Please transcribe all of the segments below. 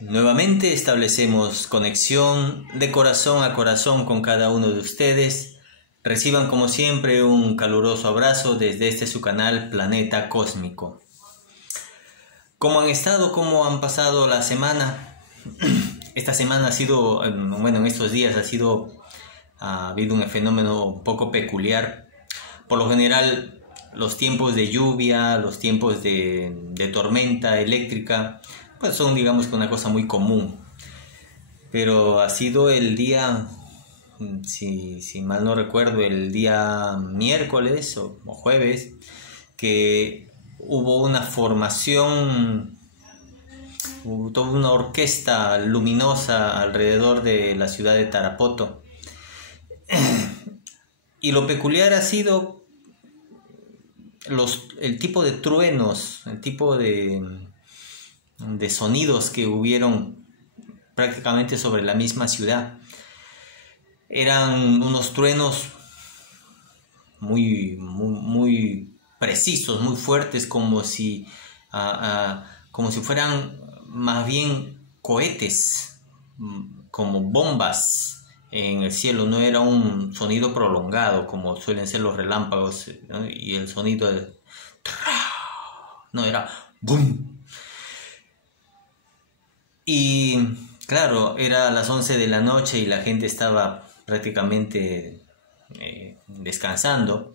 Nuevamente establecemos conexión de corazón a corazón con cada uno de ustedes. Reciban como siempre un caluroso abrazo desde este su canal Planeta Cósmico. ¿Cómo han estado? ¿Cómo han pasado la semana? Esta semana ha sido, en estos días ha habido un fenómeno un poco peculiar. Por lo general, los tiempos de lluvia, los tiempos de tormenta eléctrica, pues son, digamos, que una cosa muy común. Pero ha sido el día, si mal no recuerdo, el día miércoles o jueves, que hubo una formación, hubo toda una orquesta luminosa alrededor de la ciudad de Tarapoto. Y lo peculiar ha sido el tipo de truenos, el tipo de sonidos que hubieron prácticamente sobre la misma ciudad. Eran unos truenos muy precisos, muy fuertes, como si fueran más bien cohetes, como bombas en el cielo. No era un sonido prolongado como suelen ser los relámpagos, ¿no? Y el sonido no era boom. Y claro, era a las 11 de la noche y la gente estaba prácticamente descansando.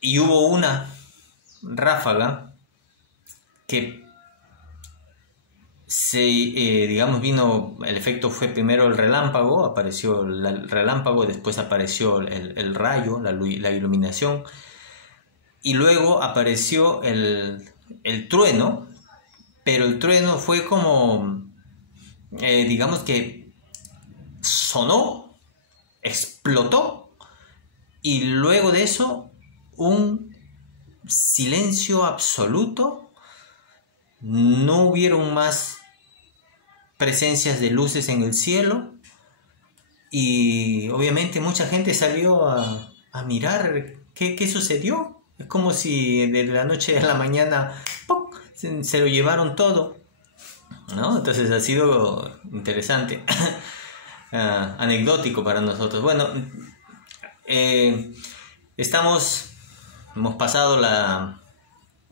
Y hubo una ráfaga que vino, el efecto fue primero el relámpago, apareció el relámpago, después apareció el rayo, la iluminación, y luego apareció el trueno. Pero el trueno fue como, digamos que sonó, explotó, y luego de eso un silencio absoluto. No hubieron más presencias de luces en el cielo, y obviamente mucha gente salió a mirar qué sucedió. Es como si de la noche a la mañana ¡pum!, se lo llevaron todo, ¿no? Entonces ha sido interesante, anecdótico para nosotros. Bueno, hemos pasado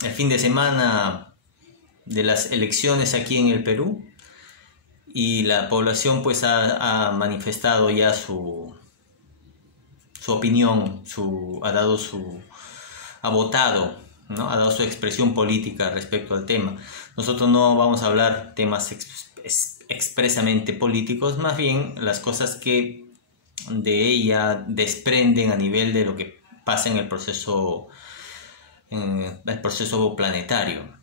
el fin de semana de las elecciones aquí en el Perú, y la población pues ha manifestado ya su opinión, ha votado, ¿no? Ha dado su expresión política respecto al tema. Nosotros no vamos a hablar temas expresamente políticos, más bien las cosas que de ella desprenden a nivel de lo que pasa en el proceso planetario.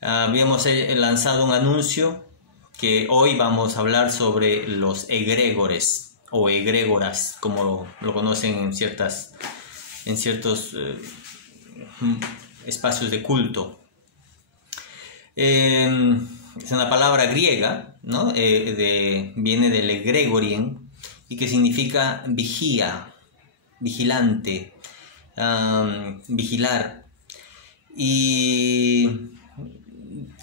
Habíamos lanzado un anuncio que hoy vamos a hablar sobre los egregores o egregoras, como lo conocen en ciertos espacios de culto. Es una palabra griega, ¿no? Viene del egregorien, y que significa vigía, vigilante, vigilar. Y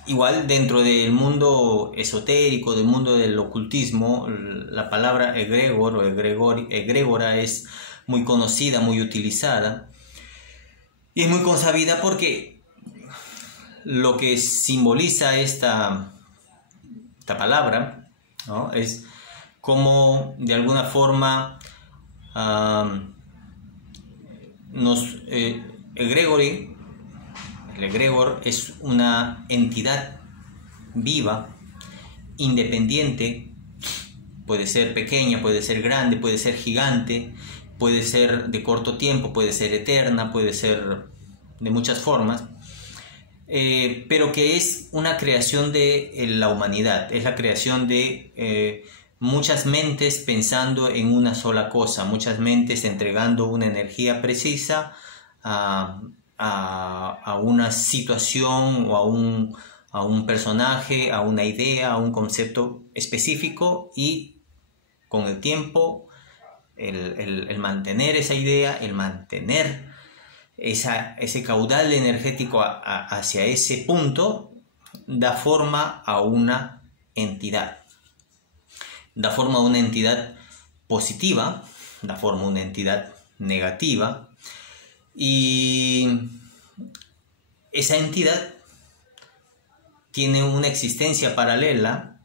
igual dentro del mundo esotérico, del mundo del ocultismo, la palabra egregor o egregora es muy conocida, muy utilizada. Y es muy consabida porque lo que simboliza esta palabra, ¿no?, es como de alguna forma el egregor es una entidad viva, independiente. Puede ser pequeña, puede ser grande, puede ser gigante, puede ser de corto tiempo, puede ser eterna, puede ser de muchas formas, pero que es una creación de la humanidad. Es la creación de muchas mentes pensando en una sola cosa, muchas mentes entregando una energía precisa a una situación o a un personaje, a una idea, a un concepto específico, y con el tiempo el mantener esa idea, el mantener ese caudal energético hacia ese punto, da forma a una entidad. Da forma a una entidad positiva, da forma a una entidad negativa, y esa entidad tiene una existencia paralela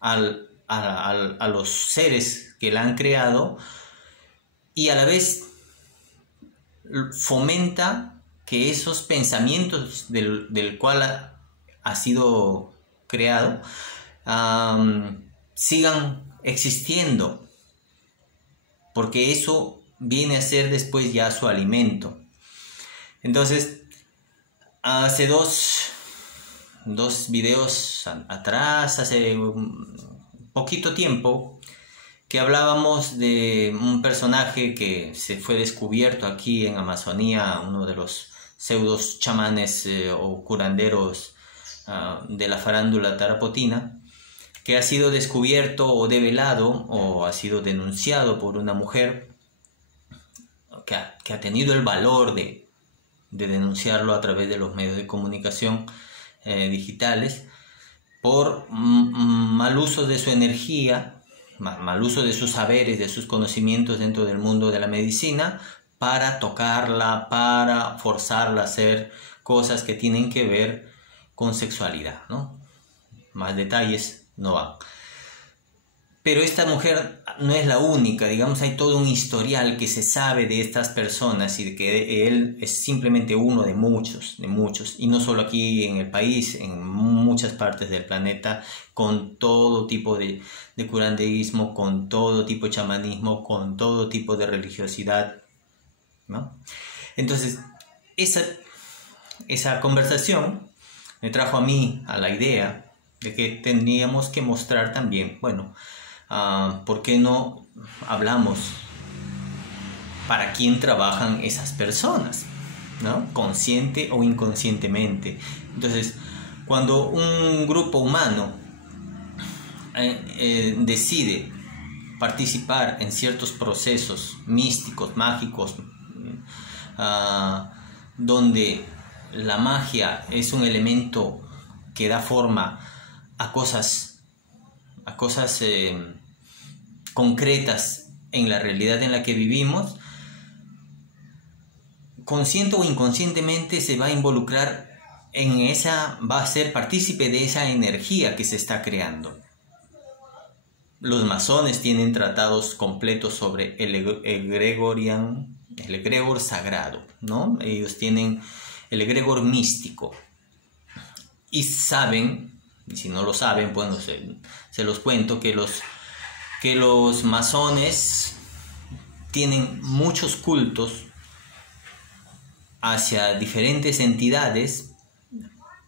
a los seres que la han creado, y a la vez fomenta que esos pensamientos del cual ha sido creado sigan existiendo, porque eso viene a ser después ya su alimento. Entonces, hace dos videos atrás, hace un poquito tiempo, que hablábamos de un personaje que se fue descubierto aquí en Amazonía, uno de los pseudos chamanes o curanderos de la farándula tarapotina, que ha sido descubierto o develado o ha sido denunciado por una mujer que ha tenido el valor de denunciarlo a través de los medios de comunicación digitales por mal uso de su energía, mal uso de sus saberes, de sus conocimientos dentro del mundo de la medicina, para tocarla, para forzarla a hacer cosas que tienen que ver con sexualidad, ¿no? Más detalles no van. Pero esta mujer no es la única, digamos, hay todo un historial que se sabe de estas personas y de que él es simplemente uno de muchos, y no solo aquí en el país, en muchas partes del planeta, con todo tipo de curanderismo, con todo tipo de chamanismo, con todo tipo de religiosidad, ¿no? Entonces, esa conversación me trajo a mí a la idea de que tendríamos que mostrar también, bueno, ¿por qué no hablamos para quién trabajan esas personas, ¿no? Consciente o inconscientemente. Entonces, cuando un grupo humano decide participar en ciertos procesos místicos, mágicos, donde la magia es un elemento que da forma a cosas concretas en la realidad en la que vivimos, consciente o inconscientemente se va a involucrar en esa, va a ser partícipe de esa energía que se está creando. Los masones tienen tratados completos sobre el egregor sagrado, ¿no? Ellos tienen el egregor místico y saben, y si no lo saben, bueno, se los cuento, que los masones tienen muchos cultos hacia diferentes entidades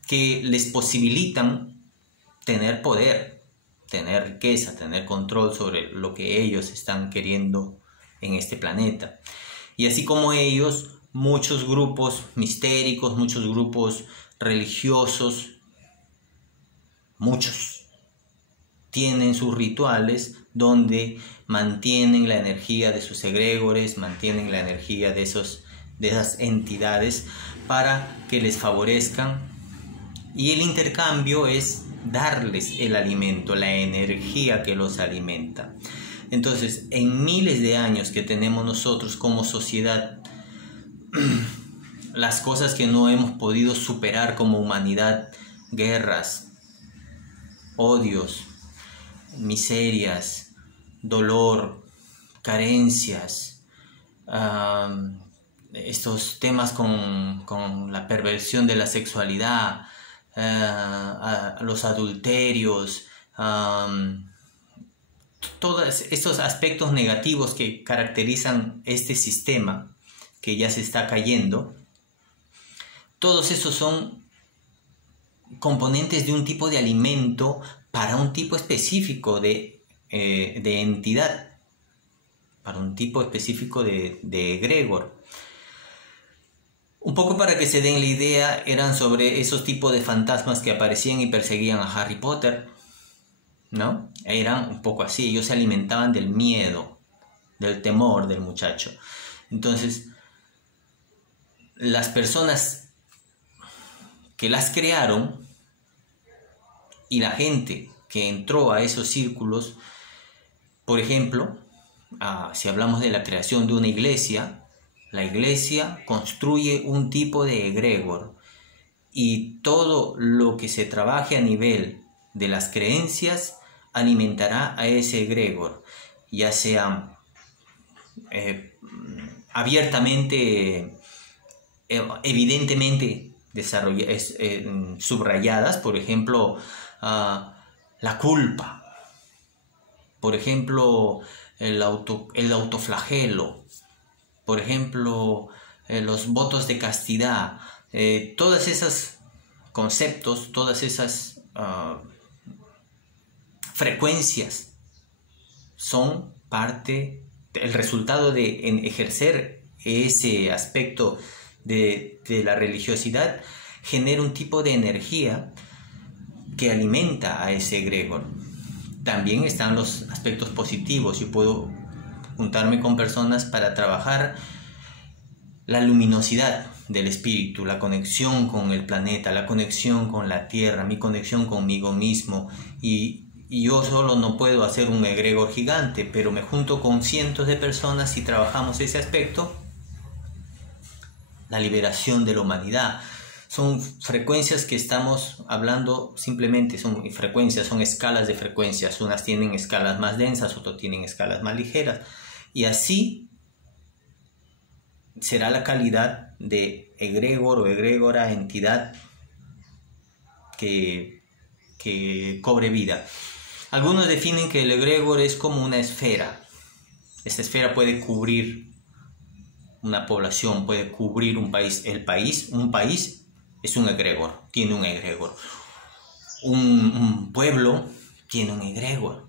que les posibilitan tener poder, tener riqueza, tener control sobre lo que ellos están queriendo en este planeta. Y así como ellos, muchos grupos mistéricos, muchos grupos religiosos, muchos tienen sus rituales donde mantienen la energía de sus egregores, mantienen la energía de esas entidades para que les favorezcan, y el intercambio es darles el alimento, la energía que los alimenta. Entonces, en miles de años que tenemos nosotros como sociedad, las cosas que no hemos podido superar como humanidad, guerras, odios, miserias, dolor, carencias, estos temas con la perversión de la sexualidad, los adulterios, todos estos aspectos negativos que caracterizan este sistema que ya se está cayendo, todos esos son componentes de un tipo de alimento para un tipo específico de entidad, para un tipo específico de egregor. Un poco para que se den la idea, eran sobre esos tipos de fantasmas que aparecían y perseguían a Harry Potter, ¿no? Eran un poco así, ellos se alimentaban del miedo, del temor del muchacho. Entonces, las personas que las crearon Y la gente que entró a esos círculos, por ejemplo, si hablamos de la creación de una iglesia, la iglesia construye un tipo de egregor, y todo lo que se trabaje a nivel de las creencias alimentará a ese egregor, ya sea abiertamente, evidentemente subrayadas, por ejemplo, la culpa, por ejemplo, el autoflagelo, por ejemplo, los votos de castidad, todos esos conceptos, todas esas frecuencias son parte, el resultado de ejercer ese aspecto de la religiosidad, genera un tipo de energía que alimenta a ese egregor. También están los aspectos positivos. Yo puedo juntarme con personas para trabajar la luminosidad del espíritu, la conexión con el planeta, la conexión con la tierra, mi conexión conmigo mismo. Y yo solo no puedo hacer un egregor gigante, pero me junto con cientos de personas y trabajamos ese aspecto, la liberación de la humanidad. Son frecuencias que estamos hablando, simplemente son frecuencias, son escalas de frecuencias. Unas tienen escalas más densas, otras tienen escalas más ligeras. Y así será la calidad de egregor o egregora, entidad que cobre vida. Algunos definen que el egregor es como una esfera. Esta esfera puede cubrir una población, puede cubrir un país. Un país es un egregor, tiene un egregor. Un pueblo tiene un egregor.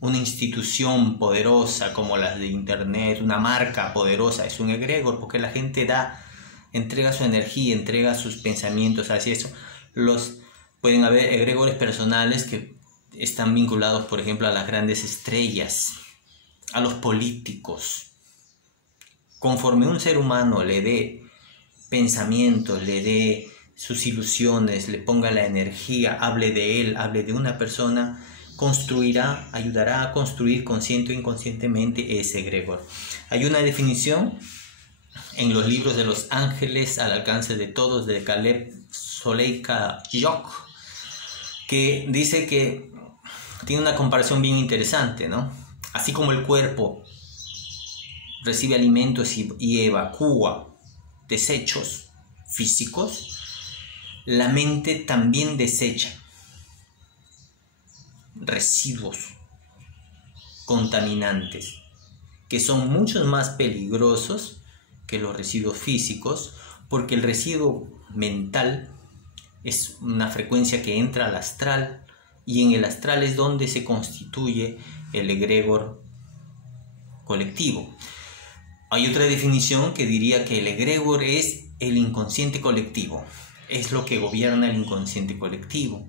Una institución poderosa como la de internet, una marca poderosa, es un egregor, porque la gente entrega su energía, entrega sus pensamientos hacia eso. Pueden haber egregores personales que están vinculados, por ejemplo, a las grandes estrellas, a los políticos. Conforme un ser humano le dé pensamientos, le dé sus ilusiones, le ponga la energía, hable de él, hable de una persona, construirá, ayudará a construir consciente o inconscientemente ese egregor. Hay una definición en los libros de los ángeles al alcance de todos, de Caleb Soleika Jock, que dice que tiene una comparación bien interesante, ¿no? Así como el cuerpo recibe alimentos y evacúa desechos físicos, la mente también desecha residuos contaminantes que son mucho más peligrosos que los residuos físicos, porque el residuo mental es una frecuencia que entra al astral, y en el astral es donde se constituye el egregor colectivo. Hay otra definición que diría que el egregor es el inconsciente colectivo, es lo que gobierna el inconsciente colectivo.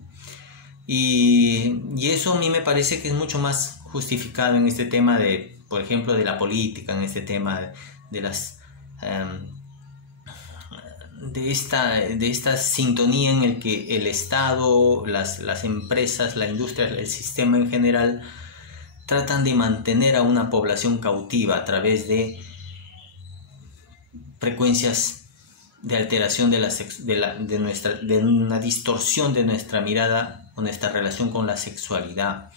Y eso a mí me parece que es mucho más justificado en este tema de, por ejemplo, de la política, en este tema de esta sintonía en el que el Estado, las empresas, la industria, el sistema en general tratan de mantener a una población cautiva a través de frecuencias de alteración de una distorsión de nuestra mirada o nuestra relación con la sexualidad,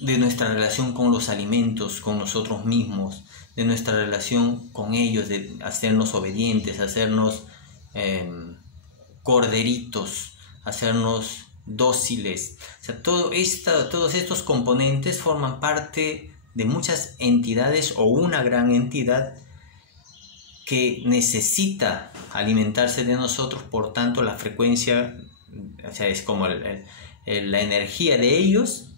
de nuestra relación con los alimentos, con nosotros mismos, de nuestra relación con ellos, de hacernos obedientes, hacernos corderitos, hacernos dóciles. O sea, todos estos componentes forman parte de muchas entidades o una gran entidad que necesita alimentarse de nosotros. Por tanto, la frecuencia, o sea, es como la energía de ellos,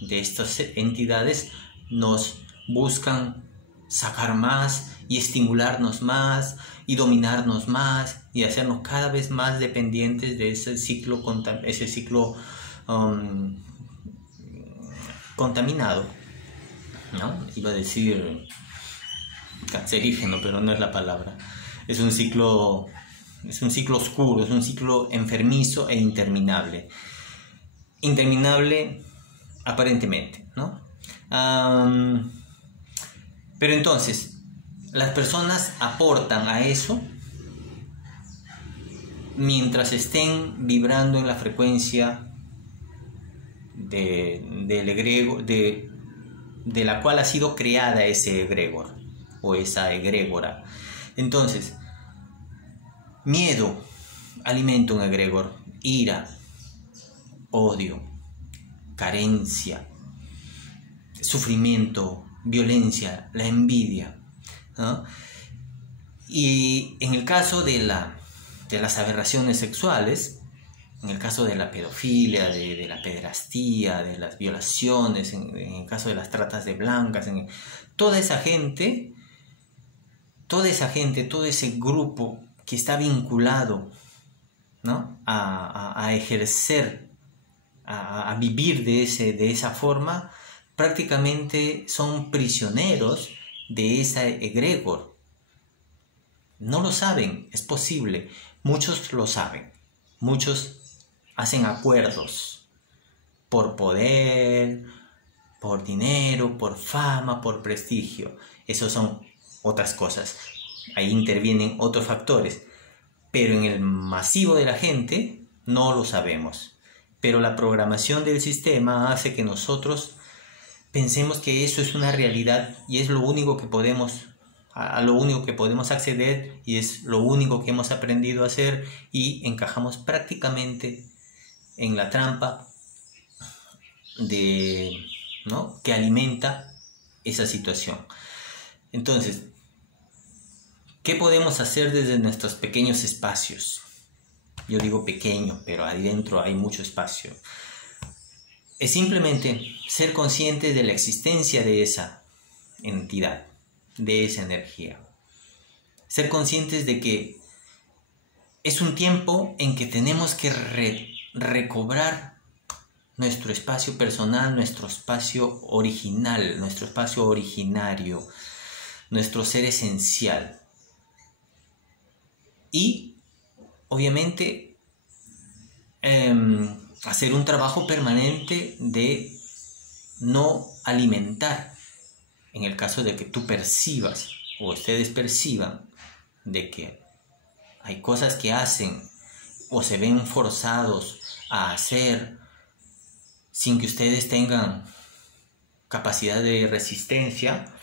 de estas entidades, nos buscan sacar más y estimularnos más y dominarnos más y hacernos cada vez más dependientes de ese ciclo contaminado, ¿no? Iba a decir cancerígeno, pero no es la palabra. Es un ciclo Es un ciclo oscuro, es un ciclo enfermizo e interminable. Interminable aparentemente, ¿no? Pero entonces, las personas aportan a eso mientras estén vibrando en la frecuencia del egregor, de la cual ha sido creada ese egregor o esa egregora. Entonces, miedo alimenta un egregor, ira, odio, carencia, sufrimiento, violencia, la envidia, ¿no? Y en el caso de las aberraciones sexuales, en el caso de la pedofilia, de la pederastía, de las violaciones, en el caso de las tratas de blancas, toda esa gente, todo ese grupo que está vinculado, ¿no?, a ejercer, a vivir de esa forma, prácticamente son prisioneros de esa egregor. No lo saben, es posible. Muchos lo saben. Muchos hacen acuerdos por poder, por dinero, por fama, por prestigio. Esos son otras cosas. Ahí intervienen otros factores. Pero en el masivo de la gente no lo sabemos. Pero la programación del sistema hace que nosotros pensemos que eso es una realidad y es lo único que podemos, a lo único que podemos acceder, y es lo único que hemos aprendido a hacer, y encajamos prácticamente en la trampa ¿no?, que alimenta esa situación. Entonces, ¿qué podemos hacer desde nuestros pequeños espacios? Yo digo pequeño, pero ahí dentro hay mucho espacio. Es simplemente ser consciente de la existencia de esa entidad, de esa energía. Ser conscientes de que es un tiempo en que tenemos que recobrar nuestro espacio personal, nuestro espacio original, nuestro espacio originario, nuestro ser esencial. Y, obviamente, hacer un trabajo permanente de no alimentar, en el caso de que tú percibas o ustedes perciban de que hay cosas que hacen o se ven forzados a hacer sin que ustedes tengan capacidad de resistencia,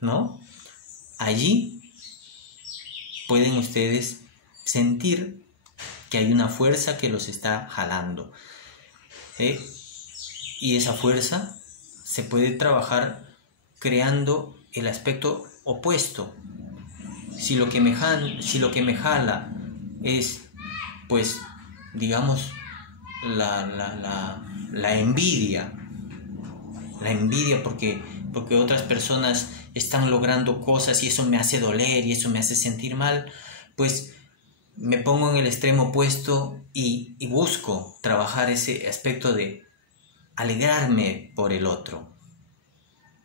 ¿no? Allí pueden ustedes sentir que hay una fuerza que los está jalando, y esa fuerza se puede trabajar creando el aspecto opuesto. Si lo que me jala es, pues, digamos, la envidia porque otras personas están logrando cosas y eso me hace doler y eso me hace sentir mal, pues me pongo en el extremo opuesto y busco trabajar ese aspecto de alegrarme por el otro,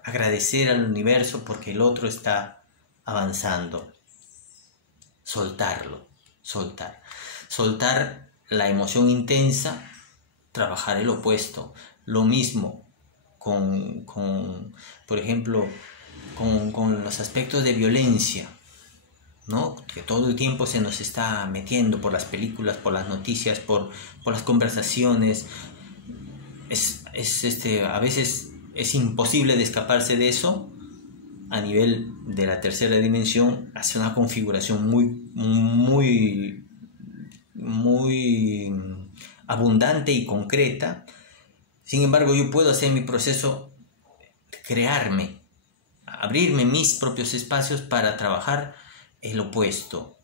agradecer al universo porque el otro está avanzando, soltar la emoción intensa, trabajar el opuesto. Lo mismo por ejemplo, con los aspectos de violencia, ¿no?, que todo el tiempo se nos está metiendo por las películas, por las noticias, por las conversaciones. A veces es imposible de escaparse de eso. A nivel de la tercera dimensión hace una configuración muy abundante y concreta. Sin embargo, yo puedo hacer mi proceso, crearme, abrirme mis propios espacios para trabajar el opuesto.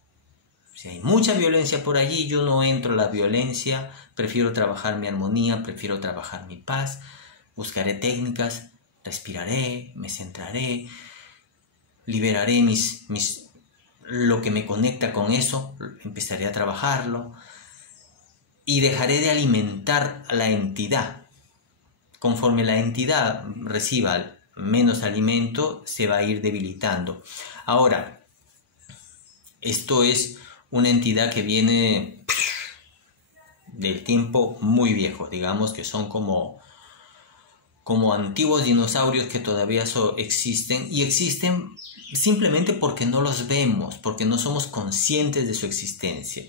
Si hay mucha violencia por allí, yo no entro en la violencia, prefiero trabajar mi armonía, prefiero trabajar mi paz, buscaré técnicas, respiraré, me centraré, liberaré lo que me conecta con eso, empezaré a trabajarlo y dejaré de alimentar a la entidad. Conforme la entidad reciba menos alimento, se va a ir debilitando. Ahora, esto es una entidad que viene del tiempo muy viejo, digamos que son como antiguos dinosaurios que todavía existen, y existen simplemente porque no los vemos, porque no somos conscientes de su existencia,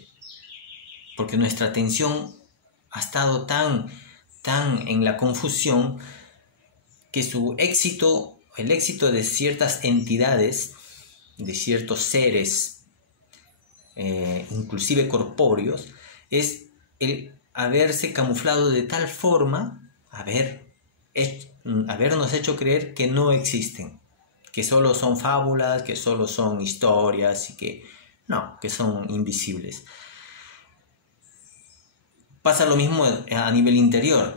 porque nuestra atención ha estado tan en la confusión que el éxito de ciertas entidades, de ciertos seres, inclusive corpóreos, es el haberse camuflado de tal forma, habernos hecho creer que no existen, que solo son fábulas, que solo son historias y que son invisibles. Pasa lo mismo a nivel interior.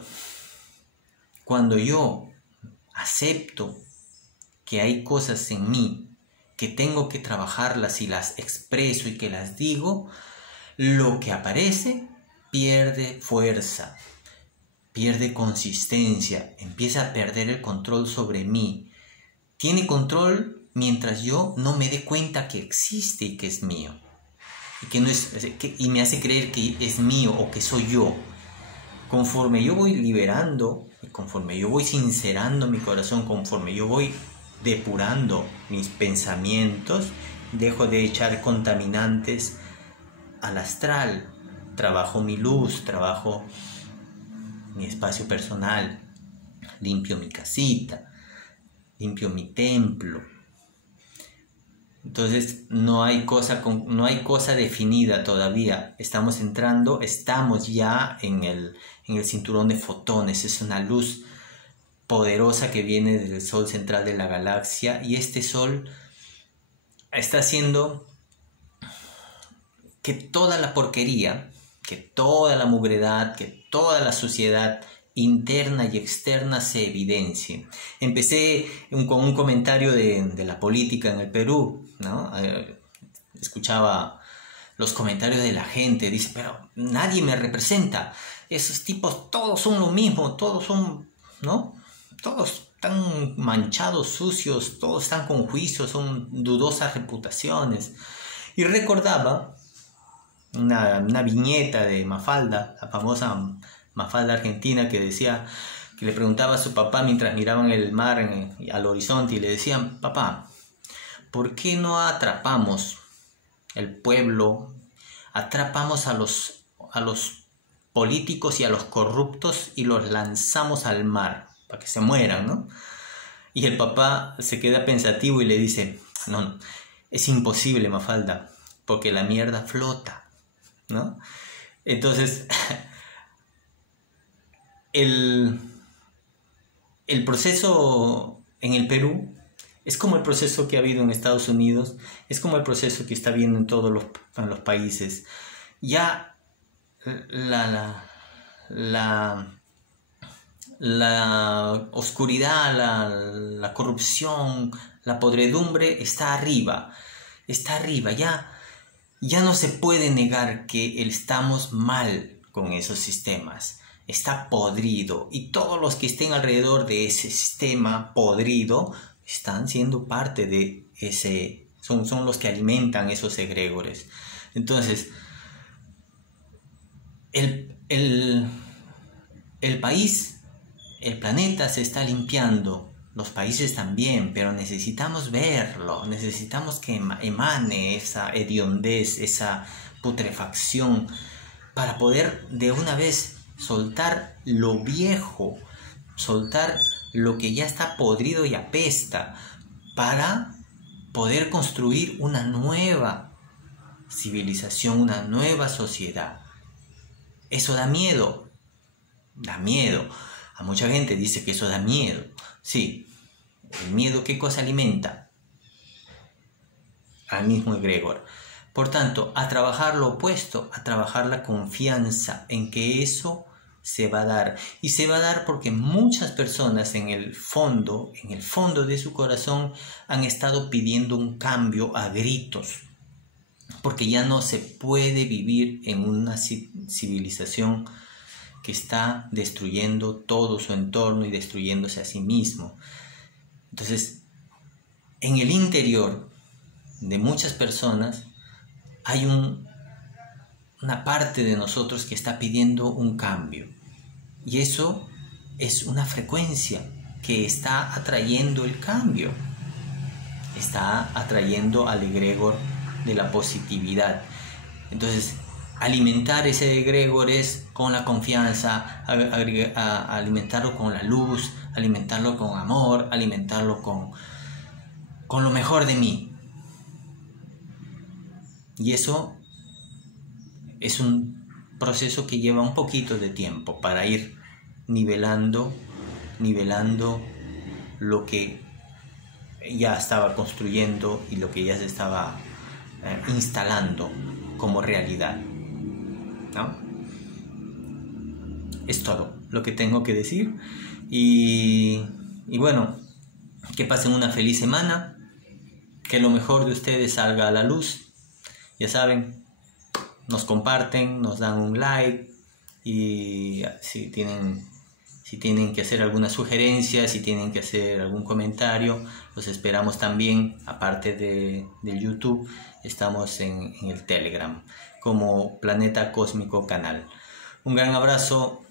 Cuando yo acepto que hay cosas en mí que tengo que trabajarlas y las expreso y que las digo, lo que aparece pierde fuerza, pierde consistencia, empieza a perder el control sobre mí. Tiene control mientras yo no me dé cuenta que existe y que es mío. Y me hace creer que es mío o que soy yo. Conforme yo voy liberando, y conforme yo voy sincerando mi corazón, conforme yo voy depurando mis pensamientos, dejo de echar contaminantes al astral, trabajo mi luz, trabajo mi espacio personal, limpio mi casita, limpio mi templo. Entonces no hay cosa definida todavía. Estamos ya en el cinturón de fotones. Es una luz poderosa que viene del sol central de la galaxia, y este sol está haciendo que toda la porquería, que toda la mugredad, que toda la suciedad interna y externa se evidencie. Empecé con un comentario de la política en el Perú, ¿no? Escuchaba los comentarios de la gente, dice, pero nadie me representa, esos tipos todos son lo mismo, todos son, ¿no? Todos están manchados, sucios, todos están con juicios, son dudosas reputaciones. Y recordaba una viñeta de Mafalda, la famosa Mafalda argentina, que decía, que le preguntaba a su papá mientras miraban el mar al horizonte, y le decían, papá, ¿por qué no atrapamos el pueblo, atrapamos a los políticos y a los corruptos y los lanzamos al mar para que se mueran, ¿no? Y el papá se queda pensativo y le dice, no, es imposible, Mafalda, porque la mierda flota, ¿no? Entonces, el proceso en el Perú es como el proceso que ha habido en Estados Unidos, es como el proceso que está habiendo en todos los países. Ya la oscuridad, la corrupción, la podredumbre está arriba, ya no se puede negar que estamos mal con esos sistemas, está podrido, y todos los que estén alrededor de ese sistema podrido están siendo parte de ese, son los que alimentan esos egregores. Entonces, el país, el planeta se está limpiando, los países también, pero necesitamos verlo, necesitamos que emane esa hediondez, esa putrefacción, para poder de una vez soltar lo viejo, soltar lo que ya está podrido y apesta, para poder construir una nueva civilización, una nueva sociedad. Eso da miedo. A mucha gente dice que eso da miedo. Sí, el miedo, ¿qué cosa alimenta? Al mismo egregor. Por tanto, a trabajar lo opuesto, a trabajar la confianza en que eso se va a dar. Y se va a dar porque muchas personas en el fondo de su corazón han estado pidiendo un cambio a gritos. Porque ya no se puede vivir en una civilización que está destruyendo todo su entorno y destruyéndose a sí mismo. Entonces, en el interior de muchas personas hay una parte de nosotros que está pidiendo un cambio. Y eso es una frecuencia que está atrayendo el cambio. Está atrayendo al egregor de la positividad. Entonces, alimentar ese egregor es con la confianza, alimentarlo con la luz, alimentarlo con amor, alimentarlo con lo mejor de mí. Y eso es un proceso que lleva un poquito de tiempo para ir nivelando lo que ya estaba construyendo y lo que ya se estaba instalando como realidad, ¿no? Es todo lo que tengo que decir y bueno, que pasen una feliz semana, que lo mejor de ustedes salga a la luz. Ya saben, nos comparten, nos dan un like y si tienen que hacer alguna sugerencia, si tienen que hacer algún comentario, los esperamos también. Aparte del YouTube, estamos en el Telegram como Planeta Cósmico Canal. Un gran abrazo